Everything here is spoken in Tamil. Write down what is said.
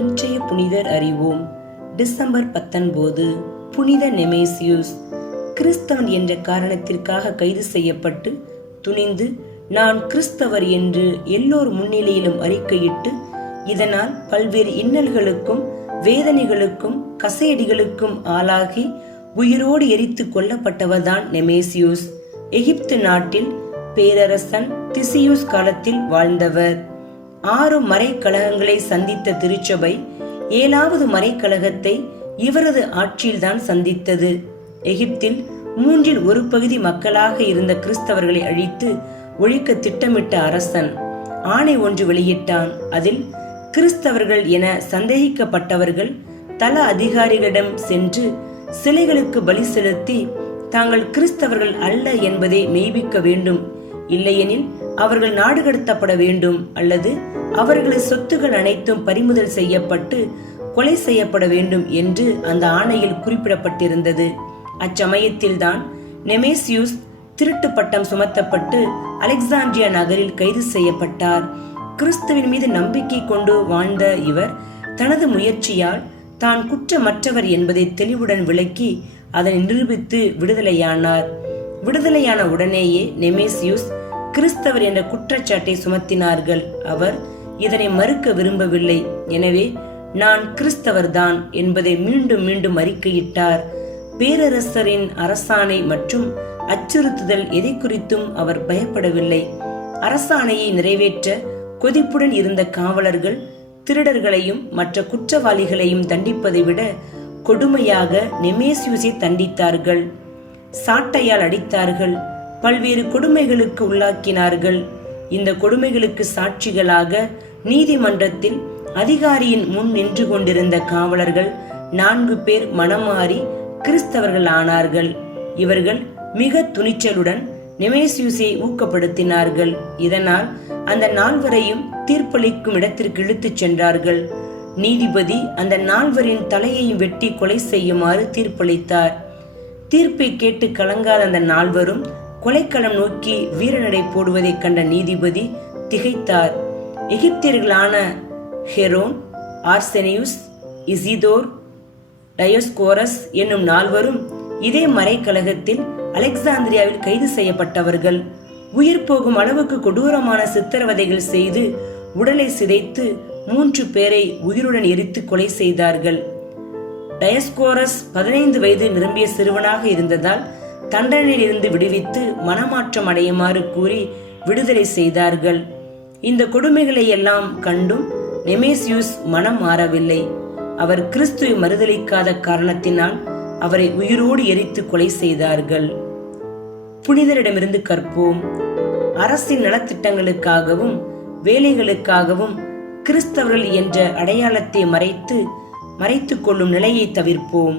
இன்றைய புனிதர் அறிவோம். டிசம்பர் 19. புனித நெமேசியுஸ். கிறிஸ்தவன் என்ற காரணத்திற்காக கைது செய்யப்பட்டு துணிந்து நான் கிறிஸ்தவர் என்று எல்லோர் முன்னிலையிலும் அறிக்கையிட்டு இதனால் பல்வேறு இன்னல்களுக்கும் வேதனைகளுக்கும் கசையடிகளுக்கும் ஆளாகி உயிரோடு எரித்து கொல்லப்பட்டவர்தான் நெமேசியுஸ். எகிப்து நாட்டில் பேரரசன் திசியூஸ் காலத்தில் வாழ்ந்தவர். 6 மறைக்கழகங்களை சந்தித்த திருச்சபை 7வது மறைக்கழகத்தை இவரது ஆட்சியில்தான் சந்தித்தது. எகிப்தில் 1/3 பகுதி மக்களாக இருந்த கிறிஸ்தவர்களை அழித்து ஒழிக்க திட்டமிட்ட அரசன் ஆணை ஒன்று வெளியிட்டான். அதில் கிறிஸ்தவர்கள் என சந்தேகிக்கப்பட்டவர்கள் தல அதிகாரிகளிடம் சென்று சிலைகளுக்கு பலி செலுத்தி தாங்கள் கிறிஸ்தவர்கள் அல்ல என்பதை மெய்ப்பிக்க வேண்டும், இல்லையெனில் அவர்கள் நாடு கடத்தப்பட வேண்டும் அல்லது அவர்களது சொத்துக்கள் அனைத்தும் பறிமுதல் செய்யப்பட்டு கொலை செய்யப்பட வேண்டும் என்று அந்த ஆணையில் குறிப்பிடப்பட்டிருந்தது. அச்சமயத்தில்தான் நெமேசியுஸ் திருட்டு பட்டம் சுமத்தப்பட்டு அலெக்சாண்ட்ரியா நகரில் கைது செய்யப்பட்டார். கிறிஸ்துவின் மீது நம்பிக்கை கொண்டு வாழ்ந்த இவர் தனது முயற்சியால் தான் குற்றமற்றவர் என்பதை தெளிவுடன் விளக்கி அதனை நிரூபித்து விடுதலையானார். விடுதலையான உடனேயே நெமேசியுஸ் கிறிஸ்தவர் என்ற குற்றச்சாட்டை சுமத்தினார்கள். அவர் இதனை மறுக்க விரும்பவில்லை. எனவே நான் கிறிஸ்தவர்தான் என்பதை மீண்டும் மீண்டும் அறிக்கையிட்டார். பேரரசரின் அரசாணை மற்றும் அச்சுறுத்துதல் எதை குறித்தும் அவர் பயப்படவில்லை. அரசாணையை நிறைவேற்ற கொதிப்புடன் இருந்த காவலர்கள் திருடர்களையும் மற்ற குற்றவாளிகளையும் தண்டிப்பதை விட கொடுமையாக நெமேசியுஸை தண்டித்தார்கள். சாட்டையால் அடித்தார்கள், பல்வேறு கொடுமைகளுக்கு உள்ளாக்கினார்கள். இந்த கொடுமைகளுக்கு சாட்சிகளாக நீதிமன்றத்தில் அதிகாரியின் முன் நின்று கொண்டிருந்த காவலர்கள் 4 பேர் மனமாறி கிறிஸ்தவர்கள் ஆனார்கள். இவர்கள் மிக துணிச்சலுடன் நெமேசியுஸை ஊக்கப்படுத்தினார்கள். இதனால் அந்த 4வரையும் தீர்ப்பளிக்கும் இடத்திற்கு இழுத்துச் சென்றார்கள். நீதிபதி அந்த 4வரின் தலையையும் வெட்டி கொலை செய்யுமாறு தீர்ப்பளித்தார். தீர்ப்பை கேட்டு கலங்காத அந்த 4வரும் கொலைக்களம் நோக்கி வீரநடை போடுவதை கண்ட நீதிபதி திகைத்தார். எகிப்தியர்களான ஹெரோன், ஆர்செனியுஸ், இசிதோர், டயோஸ்கோரஸ் என்னும் 4வரும் இதே மறைக்கழகத்தில் அலெக்சாந்திரியாவில் கைது செய்யப்பட்டவர்கள். உயிர் போகும் அளவுக்கு கொடூரமான சித்திரவதைகள் செய்து உடலை சிதைத்து 3 பேரை உயிருடன் எரித்து கொலை செய்தார்கள். டயஸ்கோரஸ் 15 வயது நிரம்பிய சிறுவனாக இருந்ததால் தண்டனையில் இருந்து விடுவித்து மனமாற்றம் அடையுமாறு கூறி விடுதலை செய்தார்கள். இந்த கொடுமைகளை எல்லாம் கண்டும் நெமேசியுஸ் மனம் மாறவில்லை. அவர் கிறிஸ்துவை மறுதலிக்காத காரணத்தினால் அவரை உயிரோடு எரித்து கொலை செய்தார்கள். புனிதரிடமிருந்து கற்போம். அரசின் நலத்திட்டங்களுக்காகவும் வேலைகளுக்காகவும் கிறிஸ்தவர்கள் என்ற அடையாளத்தை மறைத்து கொள்ளும் நிலையை தவிர்ப்போம்.